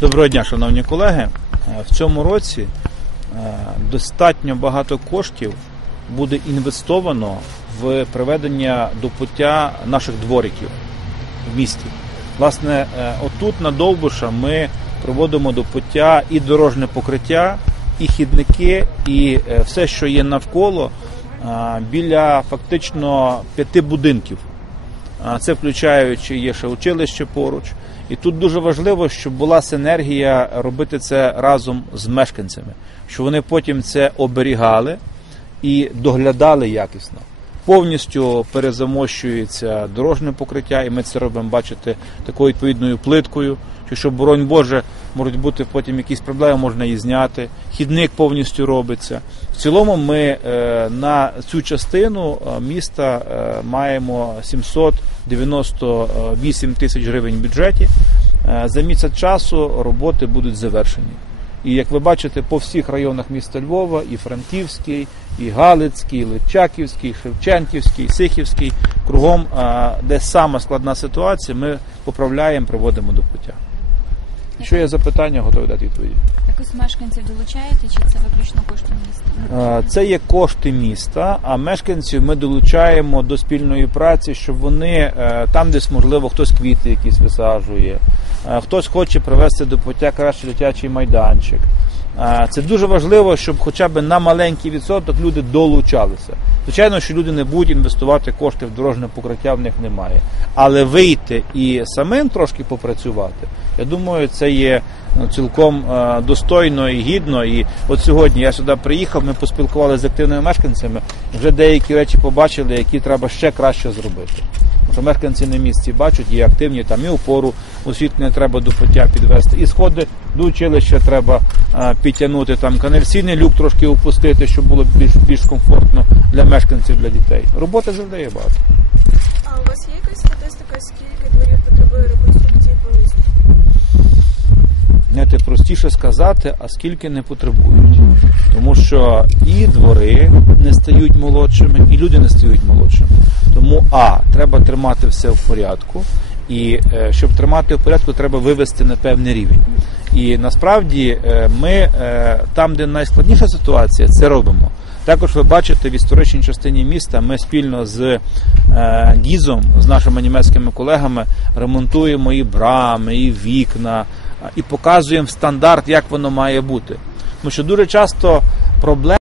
Доброго дня, шановні колеги. Е, В цьому році е, достатньо багато коштів буде інвестовано в приведення до пуття наших двориків в місті. Власне, е, отут на Довбуша ми приводимо до пуття і дорожне покриття, і хідники, і все, що є навколо, біля фактично п'яти будинків. Це включаючи є ще училище поруч. І тут дуже важливо, щоб була синергія робити це разом з мешканцями, щоб вони потім це оберігали і доглядали якісно. Повністю перезамощується дорожнє покриття, і ми це робимо, бачите, такою відповідною плиткою. Що, боронь Боже, можуть бути потім якісь проблеми, можна її зняти. Хідник повністю робиться. В цілому ми е, на цю частину е, міста е, маємо 798 тисяч гривень в бюджеті. За місяць часу роботи будуть завершені. І як ви бачите, по всіх районах міста Львова, і Франківський, і Галицький, і Личаківський, і Шевченківський, і Сихівський, кругом, де сама складна ситуація, ми поправляємо, приводимо до пуття. Якщо є запитання, готові дати відповіді. Якось мешканців долучаєте, чи це виключно кошти міста? Це є кошти міста, а мешканців ми долучаємо до спільної праці, щоб вони е, там, десь можливо, хтось квіти якісь висаджує, е, хтось хоче привести до пуття краще дитячий майданчик. Е, Це дуже важливо, щоб хоча б на маленький відсоток люди долучалися. Звичайно, що люди не будуть інвестувати кошти в дорожнє покриття, в них немає. Але вийти і самим трошки попрацювати, я думаю, це є ну, цілком е, достойно і гідно. І от сьогодні я сюди приїхав, ми поспілкувалися з активними мешканцями, вже деякі речі побачили, які треба ще краще зробити. Що мешканці на місці бачать, є активні, там і опору освітлення треба до пуття підвести, і сходи до училища треба е, підтягнути, там каналізаційний люк трошки опустити, щоб було більш, більш комфортно для мешканців, для дітей. Роботи завжди є багато. А у вас є простіше сказати, а скільки не потребують. Тому що і двори не стають молодшими, і люди не стають молодшими. Тому А, треба тримати все в порядку. І е, щоб тримати в порядку, треба вивести на певний рівень. І насправді е, ми е, там, де найскладніша ситуація, це робимо. Також ви бачите в історичній частині міста. Ми спільно з Гізом, з нашими німецькими колегами, ремонтуємо і брами, і вікна, і показуємо стандарт, як воно має бути. Тому що дуже часто проблема.